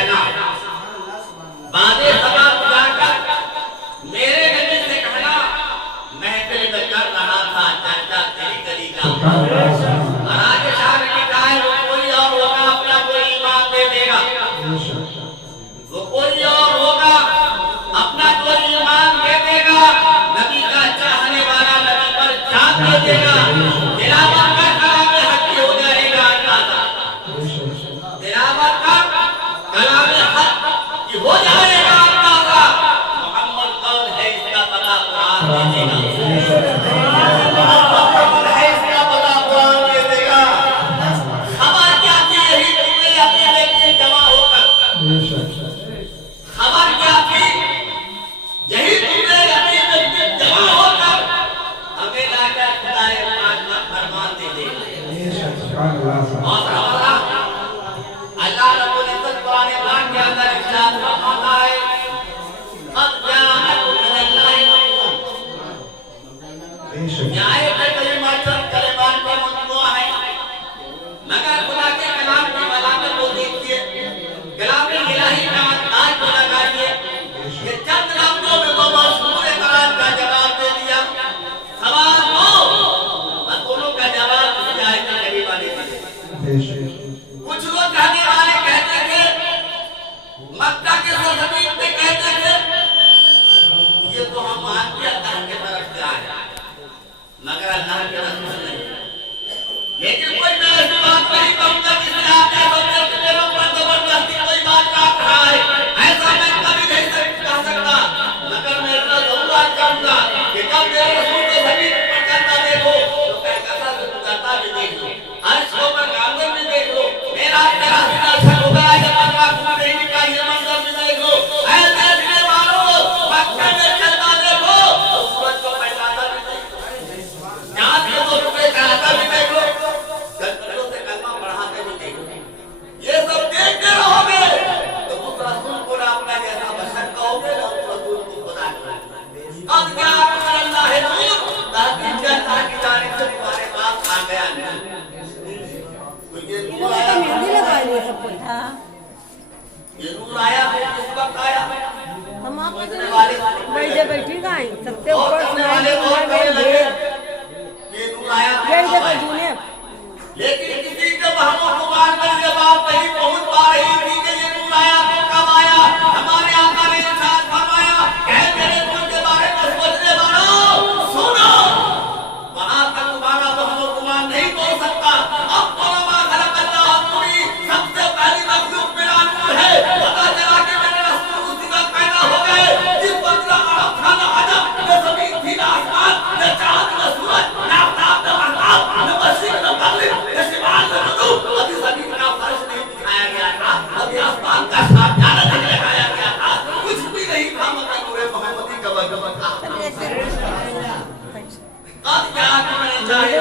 कहना, बादे सबाब जाकर मेरे नबी से कहना, महफिल में कर रहा था चर्चा तेरी गली का। और आगे शाह ने कहा है वो कोई और होगा, अपना कोई ईमान दे देगा, वो कोई और होगा, अपना कोई ईमान दे देगा, नबी का चाहने वाला नबी पर जान दे देगा, तिलावत का कलाम हक हो जाएगा। तिलावत का कलाम हक हो जाएगा। मोहम्मद कौन है इसका पता कुरान दे देगा। मोहम्मद है इसका पता कुरान दे देगा। खबर क्या थी यही तुमने अपने व्यक्ति जमा होकर, खबर क्या थी यही तुमने अपने व्यक्ति जमा होकर हमें लाकर खुदाए पाक का फरमान दे देगा। और हमारा अल्लाह रब्बुल इज्जत कुरान पाक के अंदर इरशाद फरमाता है, अब जाअकुम मिनल्लाहि नूर, न्याय पे कलिमातुल कलिमात का मजमूआ है, मगर खुदा के कलाम की बलागत को देखिए, कलाम इलाही का अंदाज को लगाइए। ये चंद लफ्जों में वो मौजूद कलाम का जवाब दे दिया। सवाल हो और दोनों का जवाब इसी आयत करीमा ने दिया। कुछ लोग कहने वाले कहते थे, मक्का के सरजमीन पे कहते थे ये तो हम मानते अल्लाह के तरफ से आया, मगर अल्लाह के रसूल नहीं। लेकिन कोई मैं ऐसी बात नहीं कहूंगा जिसमें आप कह सकते कि मेरे ऊपर जबरदस्ती कोई बात काट रहा है, ऐसा मैं कभी नहीं कह सकता। मगर मैं इतना जरूर आज कहूंगा कि जब मेरे रसूल को जमीन पर चलता देखो तो कहता से गुजरता भी देख लो, अर्श को पर गांगर भी देख लो, मेरा तेरा दर्शन होगा जब अल्लाह को नहीं निकाल ये मंजर भी देख लो। ऐ देखने वालों मक्के में चलता देखो तो सूरज को फैलाता भी देख लो, चांद को तो टुकड़े कराता भी देख लो, जन्नतों से कलमा पढ़ाते भी देख लो। ये सब देखते रहोगे तो उस रसूल को ना अपना जैसा बशर कहोगे ना उस रसूल को खुदा कहोगे। अब क्या अल्लाह है नूर, ताकि अल्लाह की जानिब से तुम्हारे पास आ गया ये नूर आया, मेहंदी लगाई है सब कुछ। हां ये नूर आया किस वक्त आया? हम आप बैठे बैठी गए सबसे ऊपर सुनाने वाले लगे ये नूर आया ये देखो जूने, लेकिन किसी के बहमों को मान कर ये बात नहीं पहुंच पा रही थी कि ये नूर आया तो कब आया। हमारे आका ने इरशाद फरमाया, कह मेरे नूर के बारे में सोचने वालों सुनो, वहां तक तुम्हारा बहमों को मान नहीं पहुंच सकता। अब सबसे पहली मखलूक मेरा नूर है, पता चला कि मेरे रसूल उसी वक्त पैदा हो गए जिस वक्त ना अरब था ना अजम, न जमीन थी ना आसमान, न चांद न सूरज, न आफ्ताब न महताब, न मशरिक न मगरिब, न शिमाल न जनूब। अभी जमीन का फर्श नहीं दिखाया गया था, अभी आसमान का साफियाना नहीं लगाया गया था, कुछ भी नहीं था, मगर नूरे मोहम्मदी का बगबग था। अब क्या करना चाहिए?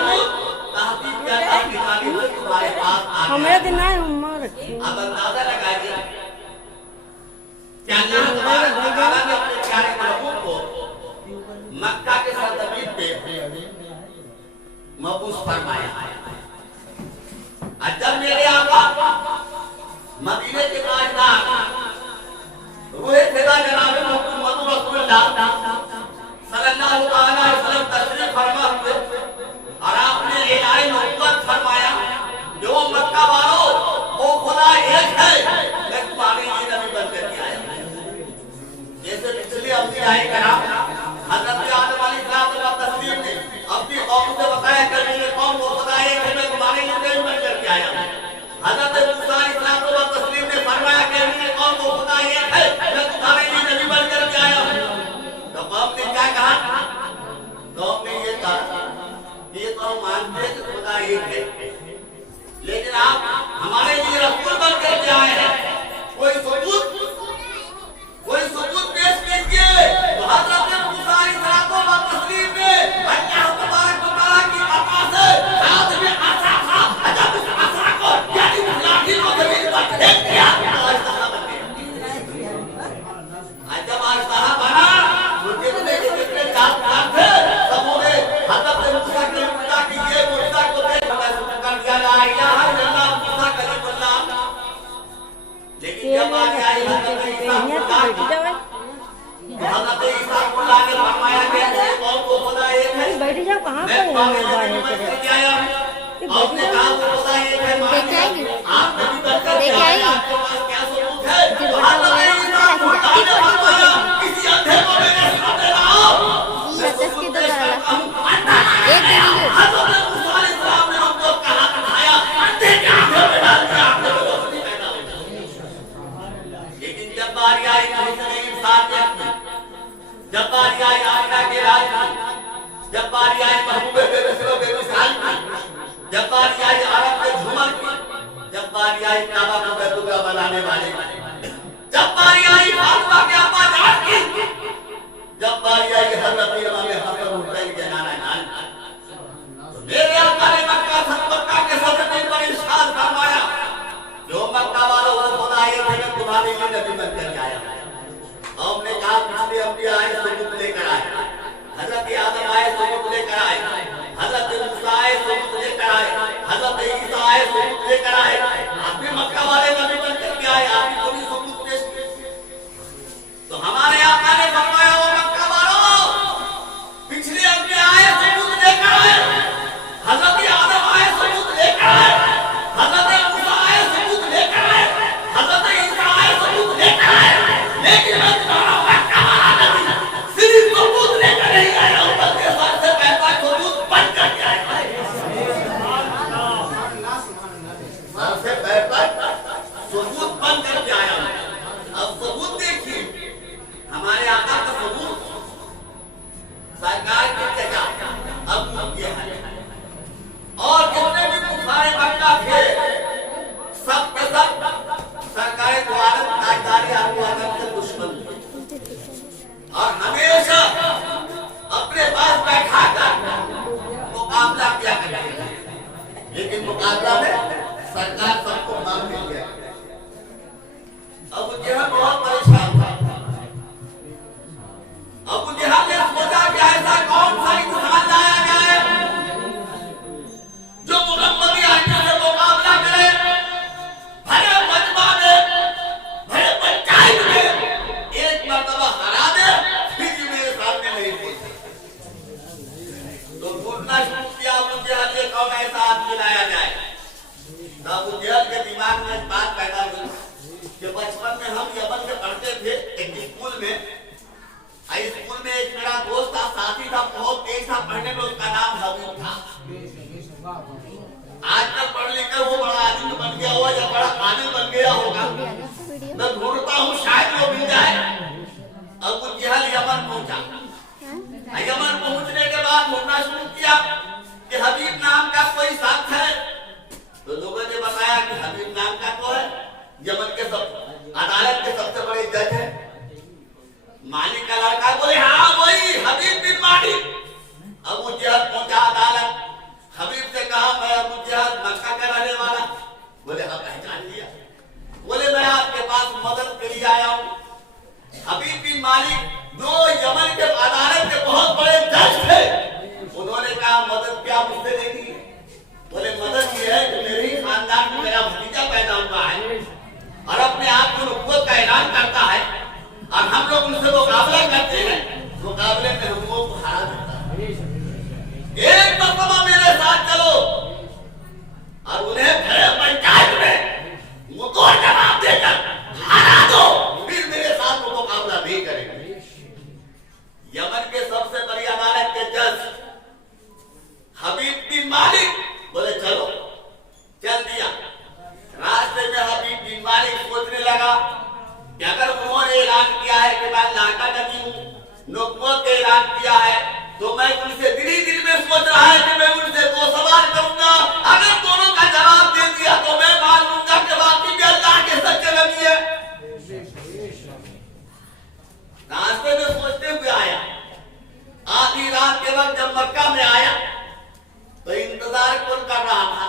हमें दिन है उम्र अब अंदाजा लगाइए क्या अल्लाह ताला ने अपने प्यारे महबूब को मक्का के सरजमीन पे मबूस फरमाया। जब मेरे आका मदीने के ताजदार रूहे फिदा जनाब मोहम्मद रसूलुल्लाह सल्लल्लाहु अलैहि वसल्लम तशरीफ फरमा हुए और आपने एलान नबुव्वत फरमाया, जो मक्का वालों वो खुदा एक है, मैं तुम्हारे लिए नबी बनकर के आया। जैसे पिछले अंबिया कराम हजरत आदम अलैहिस्सलाम ने तस्लीम ने अपनी कौम से बताया कि मेरे कौम को खुदा एक है, मैं तुम्हारे लिए नबी बनकर के आया। हजरत मूसा अलैहिस्सलाम ने तस्लीम ने फरमाया कि मेरे कौम को खुदा एक है, मैं तुम्हारे लिए नबी बनकर के आया। तो कौम ने क्या कहा? कौम ने ये कहा ये तो मानते हैं कि खुदा एक है, लेकिन आप हमारे लिए रसूल बनकर के आए हैं, कोई सबूत पेश कीजिए। तो हज़रत मूसा अलैहिस्सलाम को तस्लीम में अल्लाह तबारक व तआला की अता से हाथ में आसा था, जब इस आसा को यानी लाठी को जमीन पर फेंक दिया तो आस्था बन गया। जब आस्था बना उनके कितने जात थे, सब उन्हें हज़रत मूसा के मुद्दा की ये मुद्दा को देख कर दिया ला इलाहा इल्लल्लाह लेकिन जब बात आई हजरत ईसा को लाके हजरत ईसा को लाके फरमाया गया है कौन को खुदा एक है बैठ जाओ कहाँ पर है मैं बाहर लेके आया आपने कहा वो खुदा एक है आपने भी बनकर लेके आई आपके पास क्या सबूत है हजरत ईसा को लाके फरमाया किसी अंधे को मैंने सामने लाओ 10 के 2 डाला एक दे दीजिए हजरत मूसा अलैहिस्सलाम ने हमको कहा दिखाया अंधे के आंखों में डाल दिया आपने तो रोशनी पैदा हो गई लेकिन जब बारी आई मुहम्मद इंसान ने जब बारी आई आमिना के राज की जब बारी आई महबूबे बेमिसाल की जब बारी आई अरब के झूमर की जब बारी आई काबा को बैतुल्लाह बनाने वाले की जब बारी आई फातिमा के अब्बा जान की जब बारी आई हजरत इमाम हसन हुसैन के नाना जान तो मेरे आका ने मक्का के सदर पर इरशाद फरमाया जो मक्का वालों को खुदा ये है तुम्हारे लिए नबी बनकर आया हमने कहा पिछले अंबिया आए सबूत लेकर आए हजरत आदम आए सबूत लेकर आए हजरत मूसा आए सबूत लेकर आए हजरत ईसा आए सबूत लेकर आए आप भी मक्का वाले नबी बनकर के आए आप भी कोई सबूत पेश किए तो हमारे आका ने फरमाया वो मक्का वालों पिछले अंबिया आए सबूत लेकर आए हजरत आदम आए सबूत लेकर आए हजरत मूसा आए सबूत लेकर आए हजरत ईसा आए सबूत लेकर आए लेकिन मैं तुम्हारा मक्का वाला नबी सिर्फ सबूत लेकर नहीं आया हूं बल्कि सबसे पहला सबूत बन कर आया सबसे पहला सबूत बन कर आया अब सबूत देखिए हमारे आका का सबूत सरकार की जगह अब ये है और जितने भी कुफारे मक्का थे सब के सब सरकार को आदम ताजदारी अबू आदम के दुश्मन थे और हमेशा अपने पास बैठा कर मुकाबला किया करते थे लेकिन मुकाबला में सरकार सबको मान मिल गया अबू जहल बहुत परेशान था अबू जहल ने सोचा कि ऐसा कौन सा इंसान लाया जाए जो मुहम्मदी आज्ञा से मुकाबला करे भरे मजमा में भरे पंचायत में एक मर्तबा हरा दे फिर भी मेरे सामने नहीं पहुंचे तो ढूंढना शुरू किया अबू जहल ने कौन ऐसा आदमी लाया जाए तो अबू जहल के दिमाग में एक बात पैदा हुई कि बचपन में हम यमन में पढ़ते थे एक स्कूल में एक मेरा दोस्त था साथी था बहुत तेज था पढ़ने में उसका नाम हबीब था आजकल पढ़ लिखकर वो बड़ा आदमी बन गया होगा या बड़ा काबिल बन गया होगा मैं ढूंढता हूँ शायद वो मिल जाए अबू जहल यमन पहुंचा यमन पहुंचने के बाद ढूंढना शुरू किया कि हबीब नाम का कोई साथ है तो लोगों ने बताया कि हबीब नाम का तो है यमन के सब अदालत के सबसे बड़े जज है मालिक का लड़का बोले हाँ वही हबीब बिन मालिक अबू जहल पहुंचा अदालत हबीब से कहा मैं अबू जहल मक्का का रहने वाला बोले हाँ पहचान लिया बोले मैं आपके पास मदद के लिए आया हूँ हबीब बिन मालिक जो यमन के अदालत के बहुत बड़े जज थे उन्होंने कहा मदद क्या मुझसे लेनी है बोले मदद ये है कि मेरे ही खानदान में मेरा भतीजा पैदा हुआ है और अपने आप को नबूवत का ऐलान करता है और हम लोग उनसे मुकाबला करते हैं मुकाबले में हम लोग को हरा देता है एक मरतबा मेरे साथ चलो और उन्हें भरे पंचायत में मुंहतोड़ जवाब देकर हरा दो फिर मेरे साथ वो मुकाबला नहीं करेंगे यमन के सबसे बड़ी अदालत के जज हबीब बिन मालिक बोले चलो चल दिया रास्ते में हबीब बिन मालिक सोचने लगा कि अगर उन्होंने ऐलान किया है कि मैं लाका नबी हूँ नबूवत का ऐलान किया है तो मैं उनसे दिल ही दिल में सोच रहा है कि मैं उनसे 2 सवाल करूंगा अगर दोनों का जवाब दे दिया तो मैं मान लूंगा कि वाकई में अल्लाह के सच्चे नबी है रास्ते में सोचते हुए आया आधी रात के वक्त जब मक्का में आया तो इंतजार कौन कर रहा था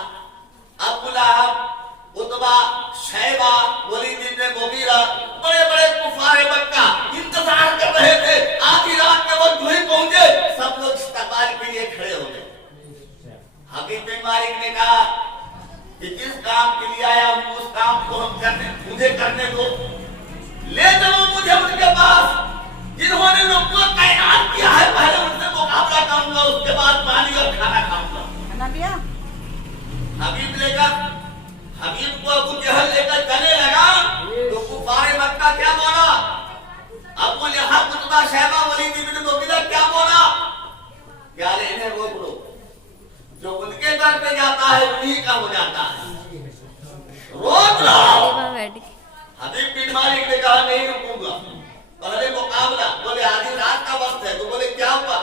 अबू लहब उतबा शैबा वलीद इब्न मुगीरा बड़े बड़े कुफारे मक्का इंतजार कर रहे थे आधी रात में वक्त वहीं पहुंचे सब लोग इस्तकबाल के लिए खड़े हो गए हकीम बिन मालिक ने कहा कि जिस काम के लिए आया हूं उस काम को हम करने मुझे करने दो, ले चलो मुझे उनके पास जिन्होंने लोगों को तैनात किया है। पहले उनसे मुकाबला करूंगा, उसके बाद पानी और खाना खाऊंगा। हबीब लेकर हबीब को अबू जहल लेकर चलने लगा तो कुफारे मक्का क्या बोला? अबू लहब, उतबा, शैबा, वलीद इब्न मुगीरा क्या बोला? क्या इन्हें रोक लो, जो उनके दर पे जाता है उन्हीं का हो जाता है, रोक लो। हबीब बिन मालिक ने कहा नहीं रुकूंगा, पहले मुकाबला। बोले आधी रात का वक्त है, तो बोले क्या हुआ?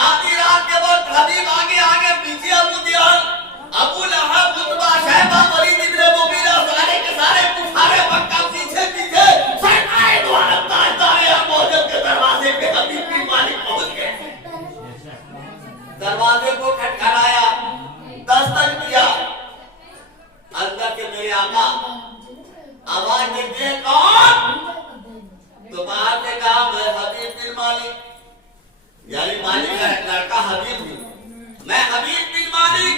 आधी रात के वक्त हबीब आगे आगे पीछे अबू जहल, अबू लहब, उतबा, शैबा, वलीद इब्न मुगीरा सारे के सारे कुफारे मक्का पीछे पीछे सरकाए दो आलम ताजदार मौजूद के दरवाजे पे हबीब बिन मालिक पहुंच गए। दरवाजे को खटखटाया, दस्तक दिया, अंदर के मेरे आका आवाज देते हैं कौन? तो बाहर से कहा मैं हबीब बिन मालिक, यानी मालिक का लड़का हबीब हूं मैं, हबीब बिन मालिक।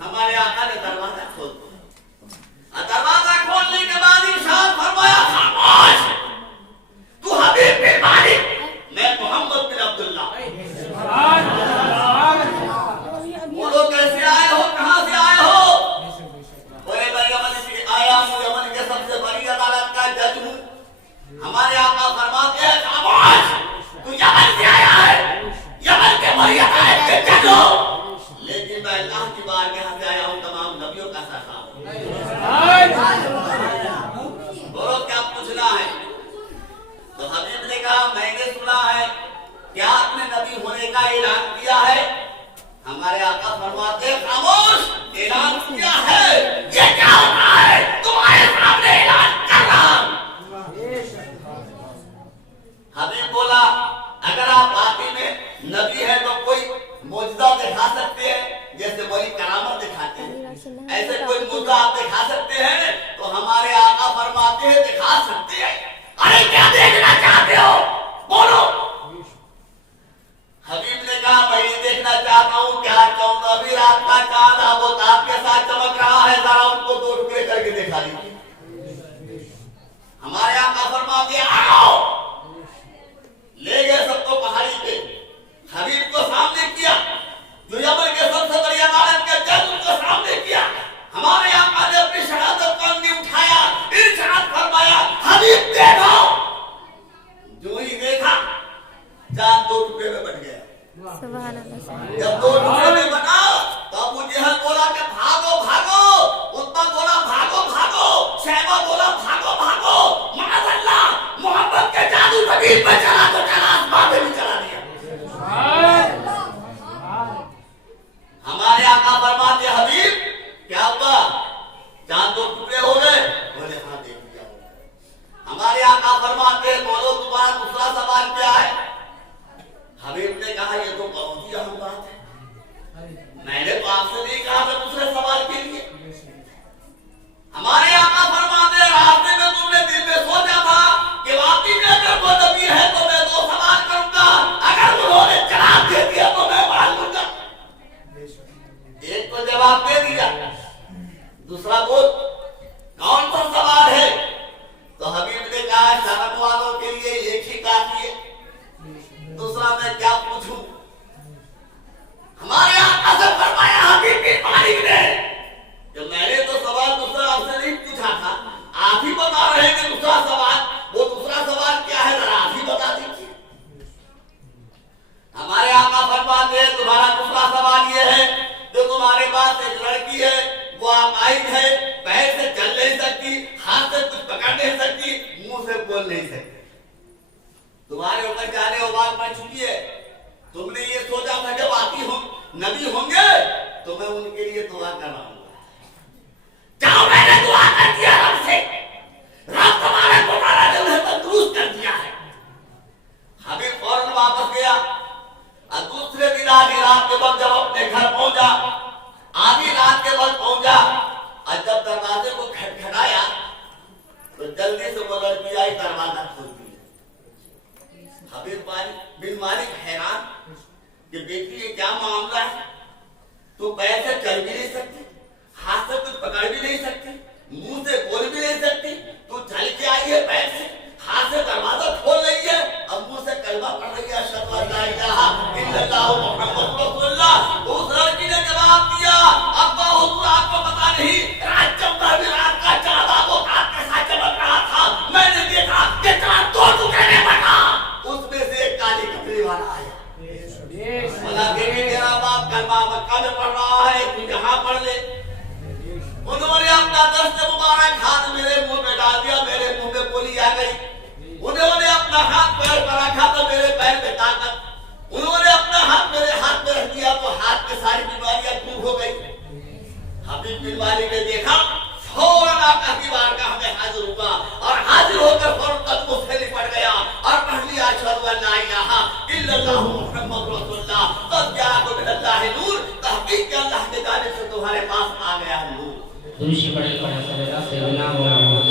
हमारे आका ने दरवाजा खोल दिया। दरवाजा खोलने के बाद इरशाद फरमाया खामोश, तू हबीब बिन मालिक, मैं मोहम्मद बिन अब्दुल्लाह। बोलो कैसे आए हो, कहां से आए हो? बोले मैं यमन से आया हूं, यमन के सबसे बड़ी अदालत का जज हूं। हमारे आका फरमाते हैं खामोश, तू यमन से आया है, यमन के बड़ी अदालत के जज हो, लेकिन मैं अल्लाह की बारगाह से आया हूं, तमाम नबियों का सरदार। बोलो क्या पूछना है? तो हबीब ने कहा मैंने सुना है क्या आपने नबी होने का ऐलान किया है? हमारे आका फरमाते हैं खामोश, ऐलान किया है, ये क्या हो रहा है? तुम्हारे सामने ऐलान कर रहा हूं। हबीब बोला अगर आप वाकई में नबी है तो कोई मौजूदा दिखा सकते हैं, जैसे बड़ी करामत दिखाते हैं, ऐसे कोई मुद्दा आप दिखा सकते हैं? तो हमारे आका फरमाते हैं दिखा सकते हैं। अरे क्या देखना चाहते हो, बोलो। हबीब ने कहा मैं ये देखना चाहता हूँ क्या 14वीं रात का चांद आबोताब के साथ चमक रहा है, जरा उनको 2 टुकड़े करके दिखा दीजिए। हमारे आका फरमाते आओ, ले गए सबको पहाड़ी पे, हबीब को सामने किया, जो यमन के सबसे बड़ी अदालत के जज उनको सामने किया। हमारे आका ने अपनी शहादत को अंगी उठाया, इरशाद फरमाया हबीब देखो। जो ही देखा चांद 2 टुकड़े में बट गया। सुभान अल्लाह। जब 2 टुकड़े में बना तो अबू जहल बोला कि भागो भागो, उतबा बोला भागो भागो, शैबा बोला भागो भागो, माअल्लाह मोहम्मद के जादू हबीब पे चला तो चला, आसमान में भी चला दिया। हमारे आका फरमाते हबीब क्या हुआ, चांद 2 टुकड़े हो गए? बोले हाँ देख लिया। हमारे आका फरमाते बोलो तुम्हारा दूसरा सवाल क्या है? हबीब ने कहा ये तो बहुत ही अहम बात है, मैंने तो आपसे नहीं कहा था दूसरे सवाल के लिए। हमारे आका फरमाते रास्ते में तुमने दिल में सोचा था कि वाकई में अगर वो नबी है तो मैं 2 सवाल करूंगा, अगर उन्होंने जवाब दे दिया तो मैं मान लूंगा। एक तो जवाब दे दिया, दूसरा बोल कौन सा सवाल है? तो हबीब ने कहा शर्म वालों के लिए एक ही काफी है, दूसरा मैं क्या पूछूं? हमारे आका से फरमाया हबीब बिन मालिक ने कि मैंने तो सवाल दूसरा आपसे नहीं पूछा था, आप ही बता रहे हैं कि दूसरा सवाल, वो दूसरा सवाल क्या है जरा आप ही बता दीजिए। हमारे आका फरमाते हैं तुम्हारा दूसरा सवाल ये है जो तुम्हारे पास एक लड़की है, वो अपाहिज है, पैर से चल नहीं सकती, हाथ से कुछ पकड़ नहीं सकती, मुंह से बोल नहीं सकती, तुम्हारे ऊपर जाने और बात बढ़ चुकी है। तुमने ये सोचा था कि वाकई हम नबी होंगे तो मैं उनके लिए दुआ कराऊंगा। जाओ, मैंने दुआ कर दिया रब से, रब तुम्हारे तुम्हारा दिल है तंदुरुस्त कर दिया है। हबीब फौरन वापस गया और दूसरे दिन आधी रात के वक्त जब अपने घर पहुंचा, आधी रात के वक्त पहुंचा और जब दरवाजे को खटखटाया तो जल्दी से वो लड़की आई, दरवाजा खोल दिया। हबीब बिन मालिक हैरान कि बेटी ये क्या मामला है, तू पैर से चल भी नहीं सकती, हाथ से कुछ पकड़ भी नहीं सकती, मुंह से बोल भी नहीं सकती, अपना दस्त मुबारक हाथ मेरे मुंह में डाल दिया, मेरे मुंह में बोली आ गई। उन्होंने अपना हाथ पैर पर रखा तो मेरे पैर में ताकत, उन्होंने अपना हाथ मेरे हाथ में रख दिया तो हाथ में सारी बीमारियां दूर हो गई। हबीब बिलवाली ने देखा, फौरन आपका दीवार का हमें हाजिर हुआ और हाजिर होकर फौरन कदमों से लिपट गया और पढ़ लिया अशहदु अल्ला इलाहा इल्लल्लाहु मुहम्मदुर रसूलुल्लाह। तब जाको बिल्लाह नूर, तहकीक के अल्लाह के जानिब से तुम्हारे पास आ गया नूर। दूसरी बड़ी पढ़ा सरेगा सैयदना मोहम्मद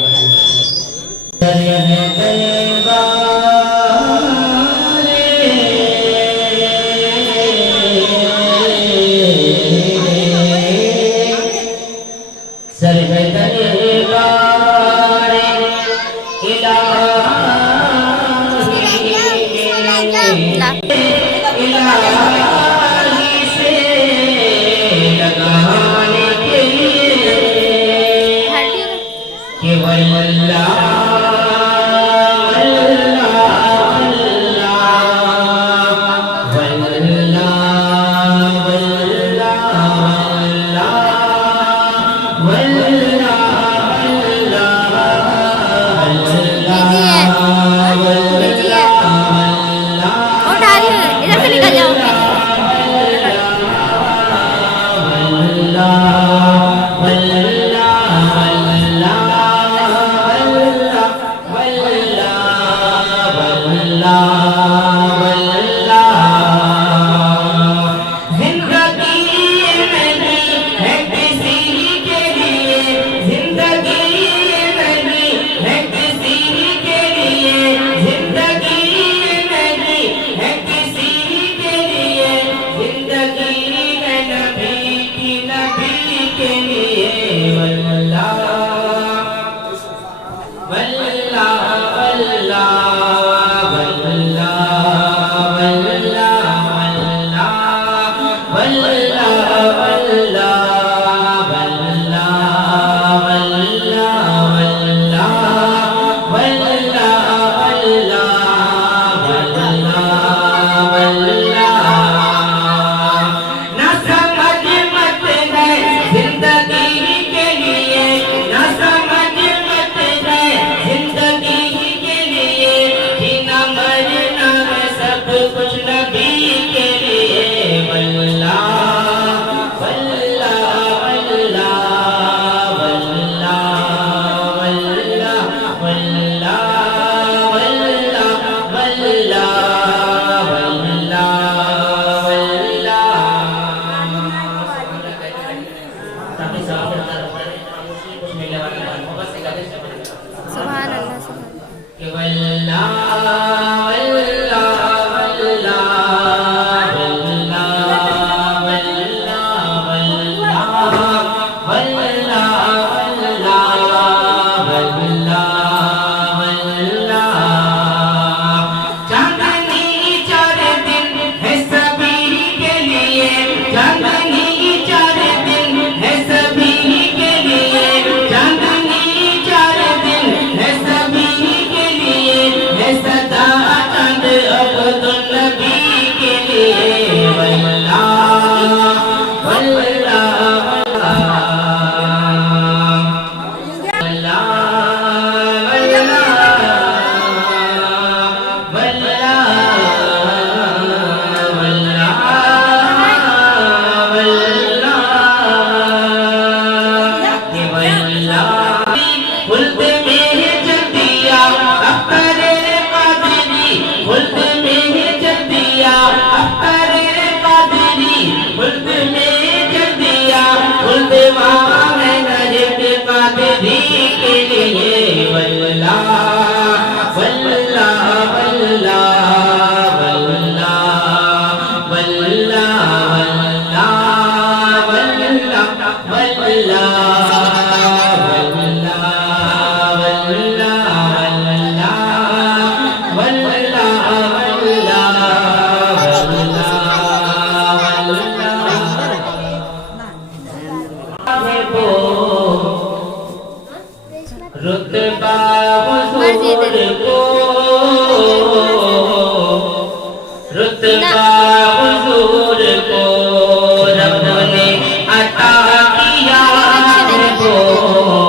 को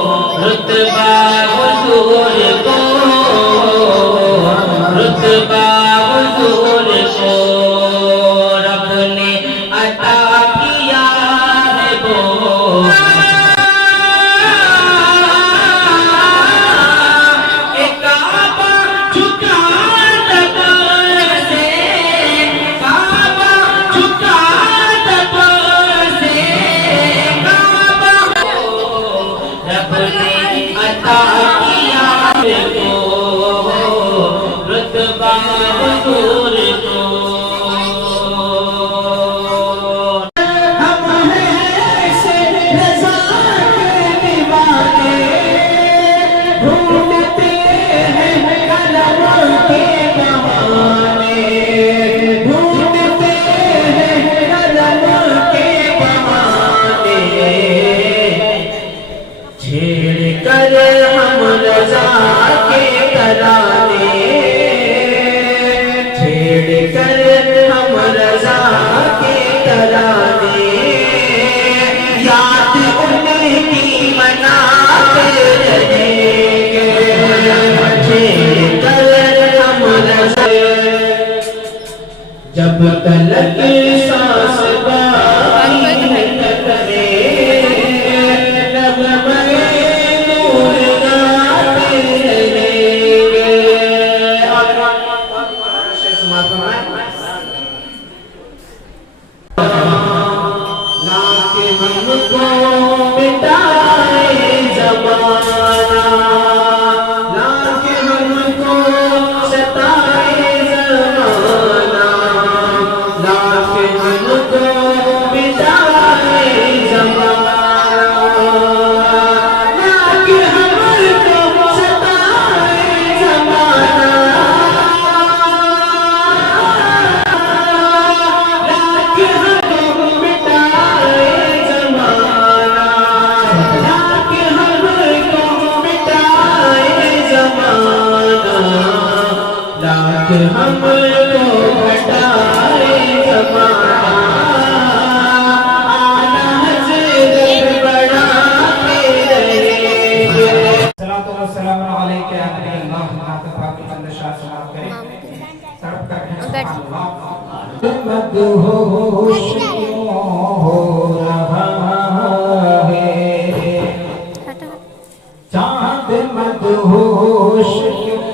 नूर को जब तलक सांस मदहोश क्यों हो रहा है, चांद मदहोश क्यों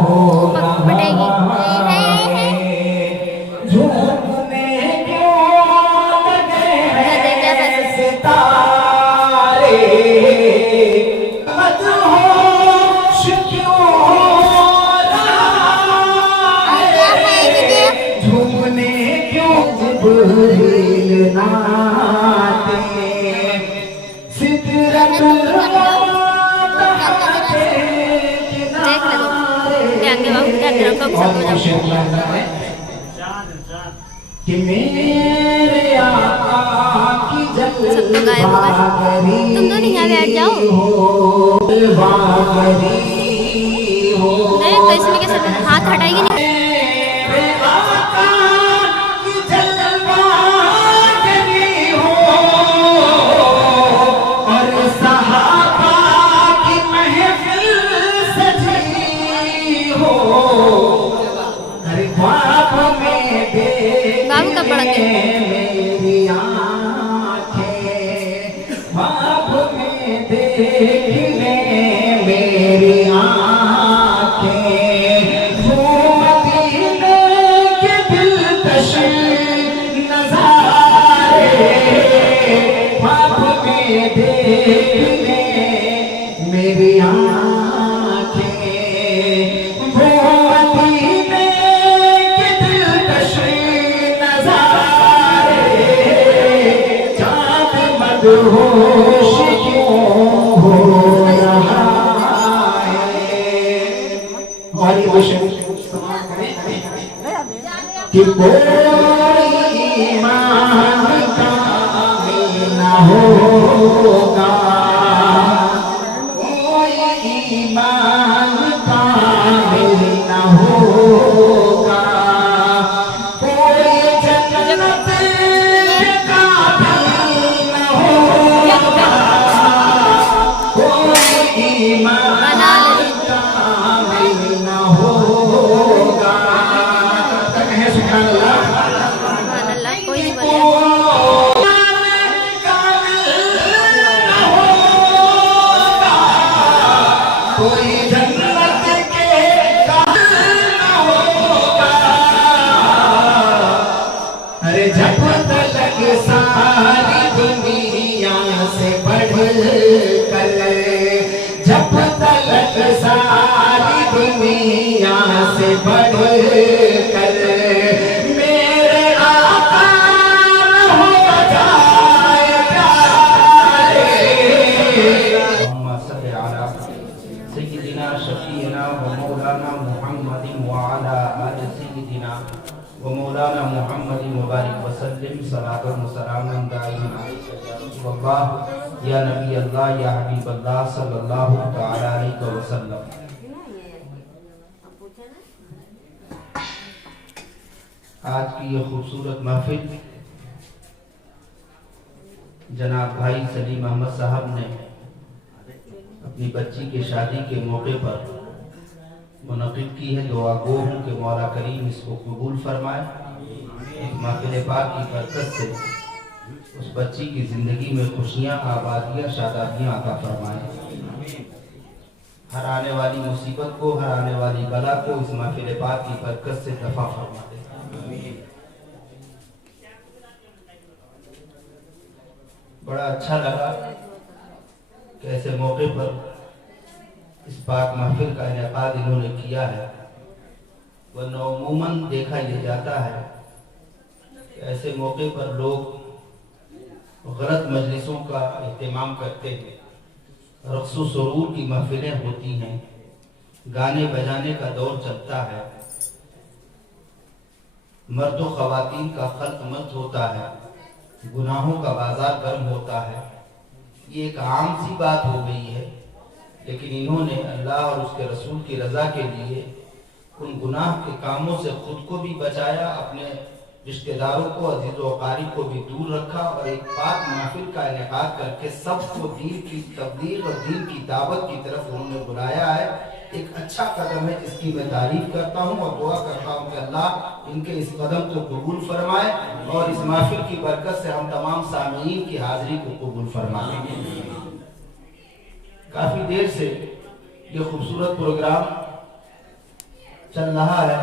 हो रहा है, झूमने क्यों लगे हैं सितारे, मदहोश क्यों हो रहा है, झूमने जिब्रील नाते सिदरतुल कि मेरे आका की जलवागरी तुम दोनों यहाँ बैठ जाओ। नहीं तो इसमें कैसे हाथ हटाएगी नहीं। बाबू कब पढ़ेंगे? मेरी आँखें ख्वाब में देखने, मेरी आँखें मदीने के दिलकश नज़ारे, ख्वाब में देखने, मेरी होश क्यों हो रहा है। और ये क्वेश्चन कि कोई ईमान कामिल न होगा, कोई ईमान कामिल न होगा, कोई जन्नत कोई नहीं बोले। मियां से बढ़ कर मेरे आका हो जाए प्यारे। अल्लाहुम्मा सल्ली अला सय्यिदिना शफीना व मौलाना मुहम्मदिन व अला आलि सय्यिदिना व मौलाना मुहम्मदिन मुबारक व सल्लिम सलातन व सलामन दाइमन अलैका या रसूलल्लाह या नबी अल्लाह या हबीब अल्लाह सल्लल्लाहु तआला अलैहि वसल्लम। आज की ये खूबसूरत महफिल जनाब भाई सलीम अहमद साहब ने अपनी बच्ची के शादी के मौके पर मुनक़िद की है। दुआ गो हूँ कि मौला करीम इसको कबूल फरमाए, इस महफिल पाक की बरकत से उस बच्ची की ज़िंदगी में खुशियाँ, आबादियाँ, शादाबियाँ अता फरमाए। हर आने वाली मुसीबत को, हर आने वाली बला को इस महफिल पाक की बरकत से दफा फरमा दे। बड़ा अच्छा लगा कि ऐसे मौके पर इस पाक महफिल का इनेकाद इन्होंने किया है। वरना अमूमन देखा यह जाता है कि ऐसे मौके पर लोग गलत मजलिसों का एहतमाम करते हैं। रक़्स व सुरूर की महफिलें होती हैं, गाने बजाने का दौर चलता है, मर्द व ख़वातीन का खल्क़ मत होता है, गुनाहों का बाजार गर्म होता है। ये एक आम सी बात हो गई है, लेकिन इन्होंने अल्लाह और उसके रसूल की रज़ा के लिए उन गुनाह के कामों से खुद को भी बचाया, अपने रिश्तेदारों को, अजीज़ व अक़ारिब को भी दूर रखा और एक पाक महफिल का इनेकाद करके सबको दीन की तबलीग और दीन की दावत की तरफ उन्होंने बुलाया है। एक अच्छा कदम है जिसकी मैं तारीफ करता हूँ और दुआ करता हूँ कि अल्लाह इनके इस कदम को कबूल फरमाए और इस महफिल की बरकत से हम तमाम सामीन की हाजिरी को कबूल फरमाए। काफी देर से ये खूबसूरत प्रोग्राम चल रहा है।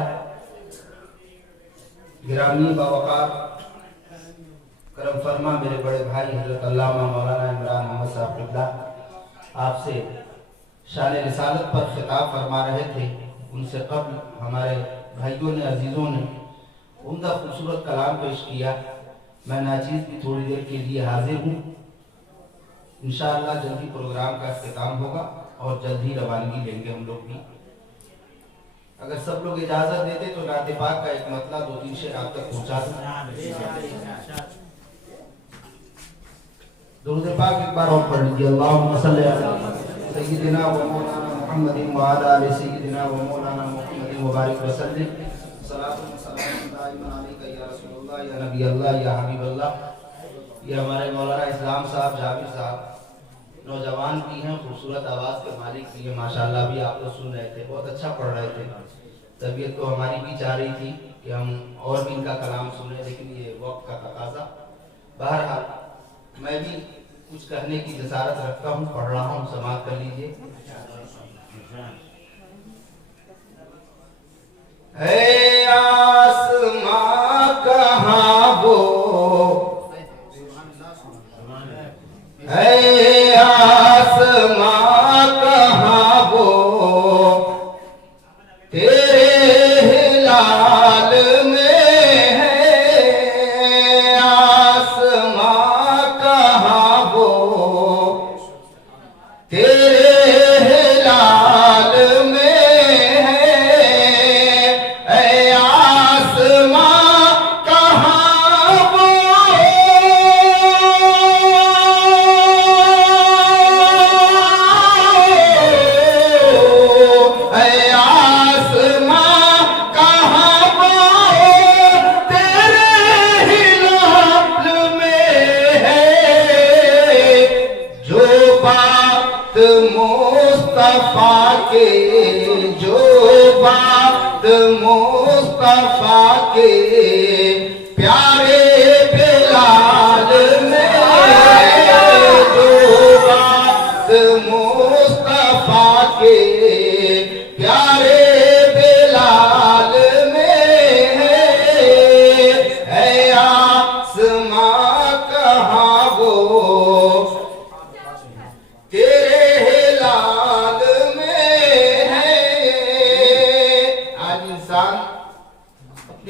गिरामी बावकार करम फरमा मेरे बड़े भाई हजरत अल्लामा मौलाना इमरान अहमद साहब क़िबला आपसे शान रिसालत पर खिताब फरमा रहे थे। उनसे कब्ल हमारे भाइयों ने, अजीज़ों ने उम्दा खूबसूरत कलाम पेश किया। मैं नाचीज़ भी थोड़ी देर के लिए हाजिर हूँ। इंशाअल्लाह जल्दी प्रोग्राम का इख्तिताम होगा और जल्द ही रवानगी लेंगे हम लोग भी। अगर सब लोग इजाज़त देते तो नात पाक का एक मतला 2-3 शेर आप तक पहुँचा दूँ। दुरूद पाक एक बार और पढ़ लीजिए। अल्लाहुम्मा सल्ली अला सय्यिदिना व मौलाना मुहम्मदिन व अला आलि सय्यिदिना व मौलाना मुहम्मदिन मुबारक व सल्लिम सलातु व सलामु दाइमन अलैका या रसूलल्लाह या नबी अल्लाह या हबीब अल्लाह। ये हमारे मौलाना इस्लाम साहब, जाबिर साहब नौजवान भी हैं, खूबसूरत आवाज़ के मालिक भी हैं माशाअल्लाह। भी आप लोग सुन रहे थे, बहुत अच्छा पढ़ रहे थे। तबीयत तो हमारी भी चाह रही थी कि हम और भी इनका कलाम सुने, लेकिन ये वक्त का तकाज़ा। बहरहाल मैं भी कुछ कहने की जसारत रखता हूँ, पढ़ रहा हूँ, समाअत कर लीजिए। है आसमां कहाँ वो, है आसमां कहाँ वो, तेरे हिलाल में है। आसमां कहाँ वो, तेरे हिलाल में है। ऐ आसमां कहाँ वो, मुस्तफा के, जो बात मुस्तफा के प्यारे बिलाल में, जो बात मुस्तफा के प्यारे बिलाल में है। आसमां कहाँ वो, तेरे लाल में है।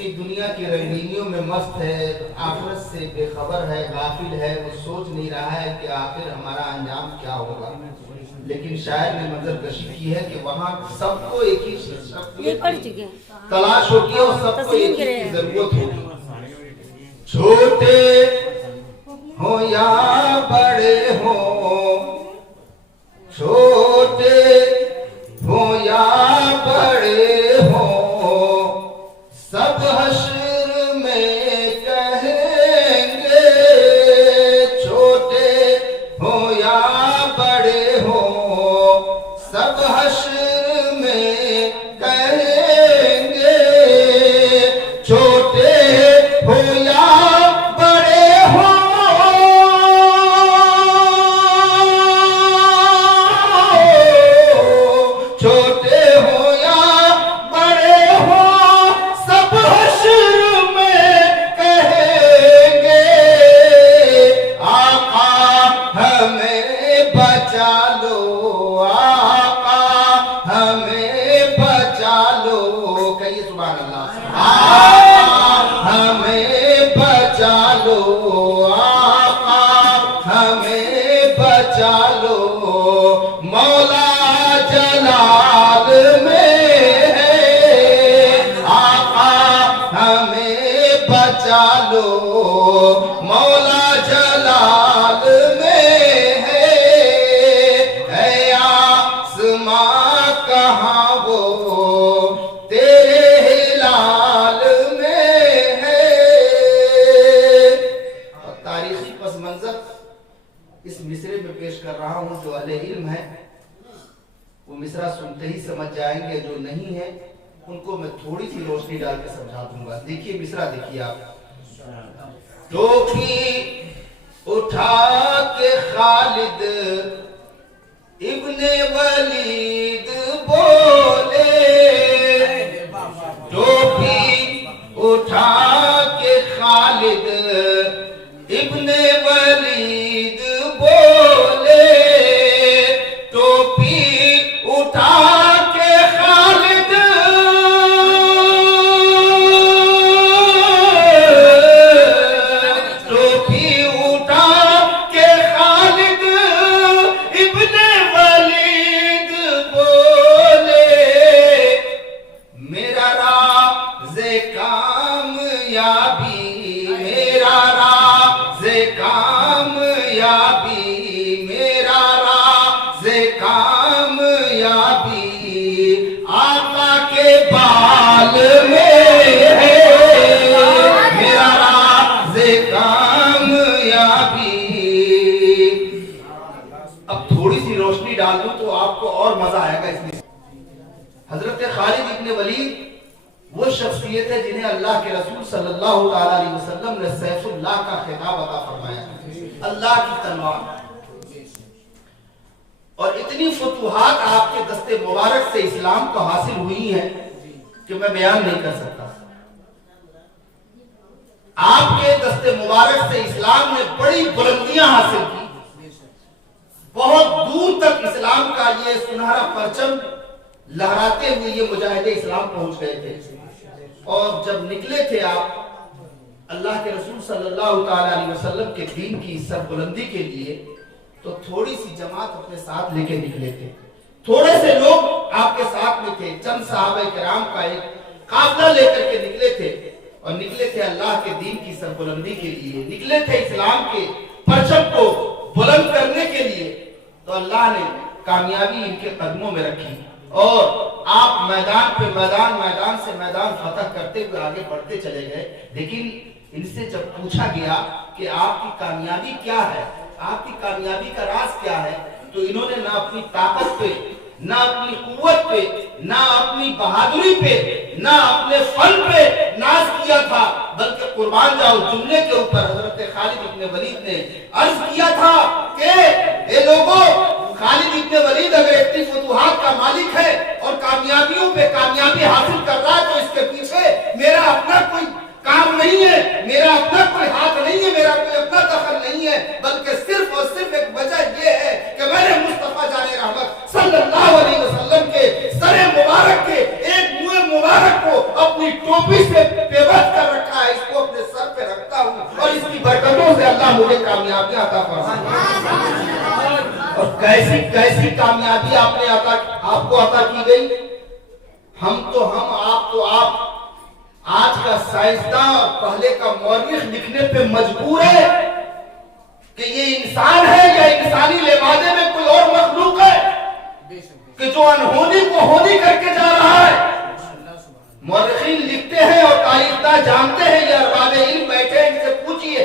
अपनी दुनिया की रंगीनियों में मस्त है, आखिरत से बेखबर है, गाफिल है, वो सोच नहीं रहा है कि आखिर हमारा अंजाम क्या होगा। लेकिन शायर ने मंजरकशी की है कि वहाँ सबको एक ही तलाश होगी और सबको एक ही की जरूरत होगी। छोटे हो या बड़े हो, छोटे हो या बड़े हो, सब हश्र में कहेंगे। छोटे हो या बड़े हो, सब हश्र में कहेंगे। छोटे हो या बड़े हो, छोटे हो या बड़े हो, सब हश्र में कहेंगे। आका हमें बचा लो, आका हमें बचा लो, कहिए सुभान अल्लाह। आका हमें बचा लो, आका हमें बचा लो, मौला जलाल में है। आका हमें बचा लो, मौला जलाल में है। आसमां कहाँ वो तेरे हिलाल में है। और तारीखी पस मंजर इस मिसरे में पेश कर रहा हूं। जो अहले इल्म है वो मिसरा सुनते ही समझ जाएंगे, जो नहीं है उनको मैं थोड़ी सी रोशनी डाल के समझा दूंगा। देखिए मिसरा, देखिए आप। टोपी उठा के खालिद इब्ने वलीद बोले, टोपी उठा के खालिद इब्ने वलीद बोले, टोपी उठा के खालिद, टोपी उठा के खालिद इब्ने वलीद बोले, मेरा राज़े कामयाबी, मेरा राज़े कामयाबी, मेरा राज़े कामयाबी आका के बाल में है। मेरा राज़े कामयाबी। अब थोड़ी सी रोशनी डाल दूं तो आपको और मजा आएगा इसमें। हजरत खालिद इब्ने वलीद वो शख्सियत है जिन्हें अल्लाह के रसूल सल्लल्लाहु अलैहि वसल्लम ने सैफुल्लाह का खिताब अता फरमाया, अल्लाह की तलवार। और इतनी फतूहात आपके दस्ते मुबारक से इस्लाम को हासिल हुई है कि मैं बयान नहीं कर सकता। आपके दस्ते मुबारक से इस्लाम ने बड़ी बुलंदियां हासिल की। बहुत दूर तक इस्लाम का ये सुनहरा परचम लहराते हुए ये मुजाहिदे इस्लाम पहुंच गए थे। और जब निकले थे आप अल्लाह के रसूल सल्लल्लाहु अलैहि वसल्लम के दीन की सरबुलंदी के लिए, तो थोड़ी सी जमात अपने साथ लेके निकले थे। थोड़े से लोग आपके साथ में थे, चंद सहाबा किराम का एक काफिला लेकर के निकले थे। और निकले थे अल्लाह के दीन की सरबुलंदी के लिए, निकले थे इस्लाम के परचम को बुलंद करने के लिए। तो अल्लाह ने कामयाबी इनके कदमों में रखी और आप मैदान पे मैदान, मैदान से मैदान फतह करते हुए आगे बढ़ते चले गए। लेकिन इनसे जब पूछा गया कि आपकी कामयाबी क्या है, आपकी कामयाबी का राज क्या है, तो इन्होंने ना अपनी ताकत पे, ना अपनी कुव्वत पे, ना अपनी बहादुरी पे, ना अपने फन पे नाज किया था, बल्कि कुर्बान जाओ जुमले के ऊपर हजरत खालिद इब्ने वलीद ने अर्ज किया था कि ए लोगों, खालिद इब्ने वलीद अगर इतनी फतूहात का मालिक है और कामयाबियों पे कामयाबी हासिल कर रहा है, तो इसके पीछे मेरा अपना कोई काम नहीं है, मेरा अपना कोई हाथ नहीं है, मेरा कोई अपना दखल नहीं है, बल्कि सिर्फ और सिर्फ एक वजह यह है कि मैंने मुस्तफा जाने रहमत सल्लल्लाहु अलैहि वसल्लम के सरे मुबारक के एक मुंह मुबारक को अपनी टोपी से बेबस कर रखा है, इसको अपने सर पे रखता हूँ और इसकी बरकतों से अल्लाह मुझे कामयाबी अता फरमाए। और कैसी कैसी कामयाबी आपको अता की गई। हम तो हम, आप तो आप। आज का साइंसदान और पहले का मौर्ख लिखने पे मजबूर है कि ये इंसान है या इंसानी लेवादे में कोई और मखलूक है कि जो अनहोनी को होनी करके जा रहा है। मौर्खीन लिखते हैं और तारीखदान जानते हैं, ये अरबाब इल्म बैठे इनसे पूछिए।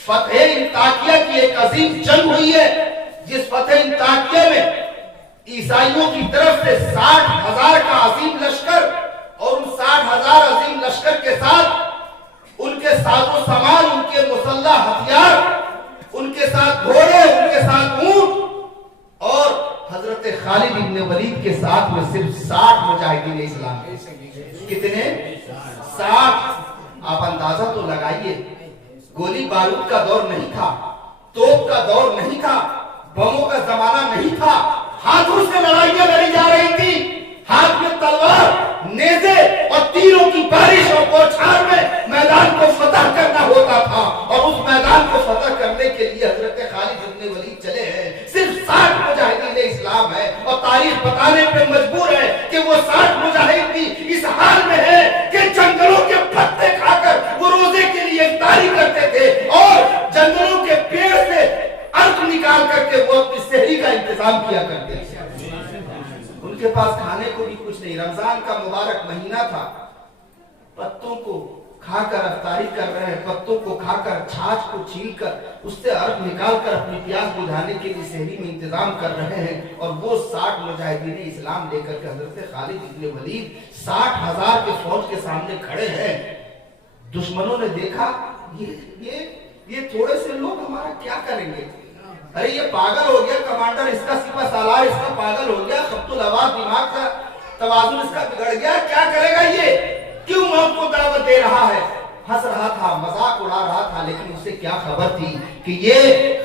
फतह इंताकिया की एक अजीम जंग हुई है, जिस फतह इंताकिया में ईसाइयों की तरफ से 60,000 का अजीम लश्कर और उन 60,000 अजीम लश्कर के साथ उनके साजो सामान, उनके मुसल्लह हथियार, उनके साथ घोड़े, उनके साथ ऊंट और हजरत खालिद इब्न वलीद के साथ में सिर्फ 60 मुजाहिदीन इस्लाम। कितने? 60। आप अंदाजा तो लगाइए, गोली बारूद का दौर नहीं था, तोप का दौर नहीं था, बमों का जमाना नहीं था, हाथों से लड़ाइयां लड़ी जा रही थी, हाथ में तलवार, नेज़े और तीरों की बारिश और बौछार में मैदान को फतह करना होता था। और उस मैदान को फतह करने के लिए हजरत खालिद इब्न वलीद चले हैं। सिर्फ 60 मुजाहिदीन इस्लाम है और तारीख बताने पे मजबूर है कि वो 60 मुजाहिद भी इस हाल में है कि जंगलों के पत्ते खाकर वो रोजे के लिए इफ्तारी करते थे और जंगलों के पेड़ से अर्क निकाल करके वो अपनी सहरी का इंतजाम किया करते थे। उनके पास खाने को भी कुछ नहीं। रमजान का मुबारक महीना था, पत्तों को खाकर इफ्तारी कर रहे हैं, पत्तों को खाकर, छाछ को छीलकर उससे अर्क निकालकर अपनी प्यास बुझाने के लिए सहरी में इंतजाम कर रहे हैं। और वो 60 मुजाहिदीन इस्लाम लेकर के हजरत खालिद इब्न वलीद 60,000 के फौज के सामने खड़े हैं। दुश्मनों ने देखा ये थोड़े से लोग हमारा क्या करेंगे, अरे ये पागल हो गया कमांडर, इसका सिपा सालार इसका पागल हो गया, खब्तुल अवाज दिमाग का तवाजुन इसका बिगड़ गया, क्या करेगा ये, क्यों मौत को दावत दे रहा है। हंस रहा था, मजाक उड़ा रहा था, लेकिन उसे क्या खबर थी कि ये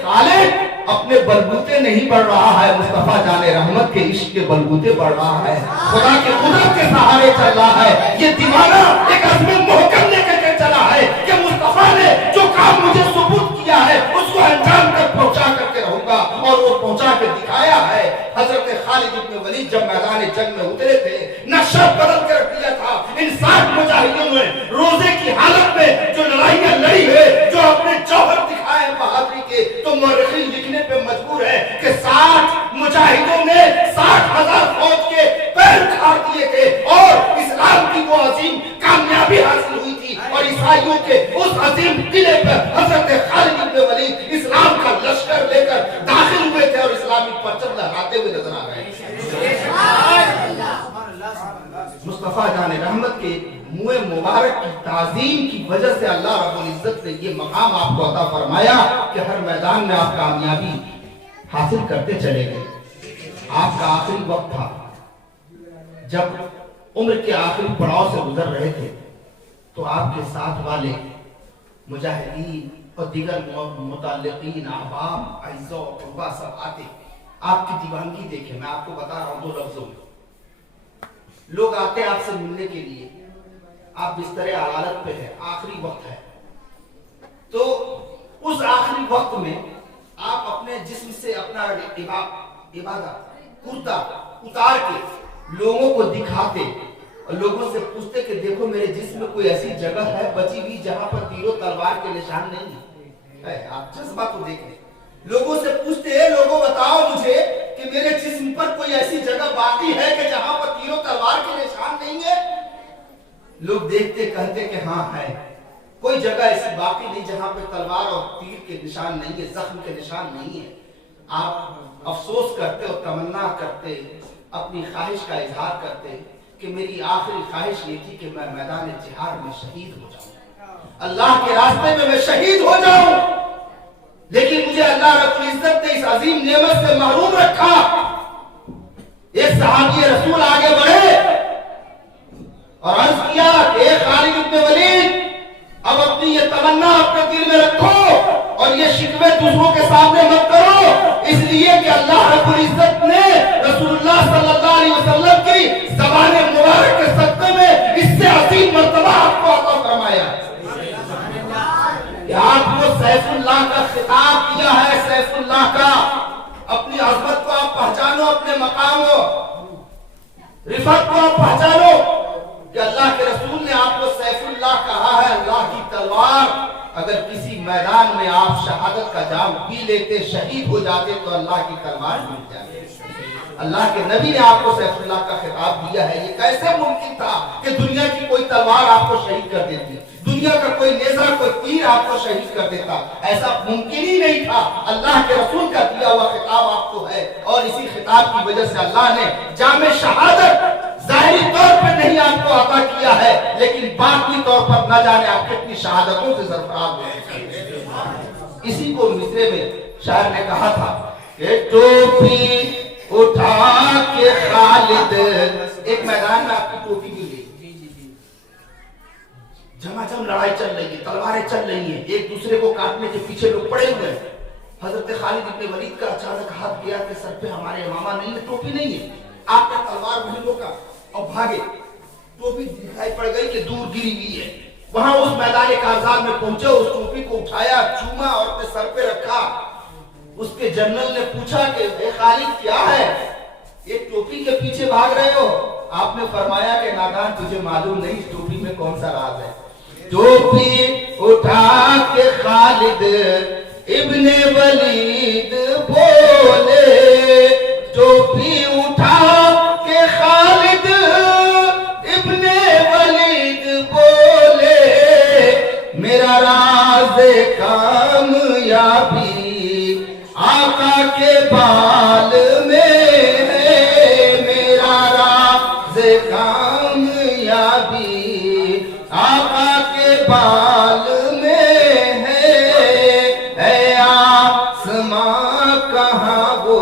खालिद अपने बलबूते नहीं बढ़ रहा है, मुस्तफा जाने रहमत के इश्क के बलबूते बढ़ रहा है, खुदा के कुदरत के सहारे चल रहा है। ये दीवाना एक अज़्म मुहक्कम लेकर के चला है कि मुस्तफा ने जो काम मुझे सुपुर्द किया है उसको अंजाम तक पहुंचा करके रहूंगा, और वो पहुंचा के दिखाया है। हजरत खालिद इब्न वलीद जब मैदान जंग में उतरे थे, नक्शा बदल कर रख दिया था। इन 60 मुजाहिदों ने रोजे की हालत में जो लड़ाइयां लड़ी है, जो अपने जौहर दिखाए बहादुरी के, तो मौरखीन लिखने पे मजबूर है कि 60 मुजाहिदों ने 60,000 फौज के पैर उखाड़ दिए थे और इस्लाम की वो अजीम कामयाबी हासिल हुई थी। और ईसाइयों के उस अजीम किले पर हजरत खालिद इब्न वलीद इस्लाम का लश्कर लेकर दाखिल हुए थे और इस्लामी परचम लहराते हुए नजर आ रहे हैं। मुस्तफा जाने रहमत के मुँह मुबारक की ताज़ीम की वजह से अल्लाह रब्बुल इज्जत ने ये मकाम आपको अता फरमाया कि हर मैदान में आप कामयाबी हासिल करते चले गए। आपका आखिरी वक्त था जब उम्र के आखिरी पड़ाव से गुजर रहे थे, तो आपके साथ वाले मुजाहिदीन और दीगर मुताल्लिकीन, अहबाब, अइज़्ज़ा और क़ुरबा सब आते, आपकी दीवानगी देखे। मैं आपको बता रहा हूँ 2 लफ्जों में, लोग आते आपसे मिलने के लिए, आप बिस्तरे अदालत पे हैं, आखिरी वक्त है, तो उस आखिरी वक्त में आप अपने जिस्म से अपना इबादत कुर्ता उतार के लोगों को दिखाते और लोगों से पूछते कि देखो मेरे जिस्म में कोई ऐसी जगह है बची हुई जहां पर तीरों तलवार के निशान नहीं है। आप जज्बा तो देखें, लोगों से पूछते हैं, लोगों बताओ मुझे कि मेरे जिस्म पर कोई ऐसी जगह बाकी है कि जहां पर तीरों तलवार के निशान नहीं है। लोग देखते कहते कि हाँ है, कोई जगह ऐसी बाकी नहीं जहां पर तलवार और तीर के निशान नहीं है, जख्म के निशान नहीं है। आप अफसोस करते और तमन्ना करते, अपनी ख्वाहिश का इजहार करते कि मेरी आखिरी ख्वाहिश ये थी कि मैं मैदान जिहाद में शहीद हो जाऊं, अल्लाह के रास्ते में मैं शहीद हो जाऊं। लेकिन मुझे अल्लाह रब्बुल इज्जत ने इस अजीम नेमत से महरूम रखा। एक सहाबी रसूल आगे बढ़े और अर्ज किया कि खालिद इब्न वलीद, अब अपनी ये तमन्ना अपने दिल में रखो और ये शिकवे दूसरों के सामने मत करो, इसलिए कि अल्लाह रब्बुल इज्जत ने रसूलुल्लाह सल्लल्लाहु अलैहि वसल्लम की ज़बान मुबारक के सदक़े में इससे अजीम मर्तबा आपको अता फरमाया। खिताब किया है सैफुल्लाह का। अपनी अज़मत को आप पहचानो, अपने मकाम रिफत को आप पहचानो कि अल्लाह के रसूल ने आपको सैफुल्लाह कहा है, अल्लाह की तलवार। अगर किसी मैदान में आप शहादत का जाम पी लेते, शहीद हो जाते, तो अल्लाह की तलवार मिल जाती। अल्लाह के नबी ने आपको सैफुल्लाह का खिताब दिया है। ये कैसे मुमकिन था कि दुनिया की कोई तलवार आपको शहीद कर देती, दुनिया का कोई नेज़ा, कोई तीर आपको शहीद कर देता? ऐसा मुमकिन ही नहीं था। अल्लाह के रसूल का दिया हुआ खिताब आपको है, और इसी खिताब की वजह से अल्लाह ने जामे शहादत ज़ाहिरी तौर पर नहीं आपको अता किया है, लेकिन बातनी तौर पर न जाने आप कितनी शहादतों से सरफराज हुए। इसी को मिसरे में शायर ने कहा था कि टोपी उठा के खालिद, एक मैदान में आपकी टोपी गिर गई, झमाझम लड़ाई चल रही है, तलवारें चल रही हैं, एक दूसरे को काटने के पीछे लोग पड़े हुए हैं। हजरत खालिद इब्न वलीद का अचानक हाथ गया कि सर पे हमारे इमामा नहीं है, टोपी नहीं है। आपने तलवार वहीं रोका और भागे, टोपी दिखाई पड़ गई कि दूर गिरी हुई है। वहां उस मैदान कारज़ात में पहुंचे, उस टोपी को उठाया, चूमा और अपने सर पे रखा। उसके जनरल ने पूछा कि ए खालिद क्या है, एक टोपी के पीछे भाग रहे हो? आपने फरमाया कि नादान, तुझे मालूम नहीं इस टोपी में कौन सा राज है। टोपी उठा के खालिद इब्ने वलीद बोले, टोपी उठा के खालिद इब्ने वलीद बोले, मेरा राज कामयाबी आका के बाल में है, मेरा राज कामयाबी आका के बाल में है। आसमां कहाँ वो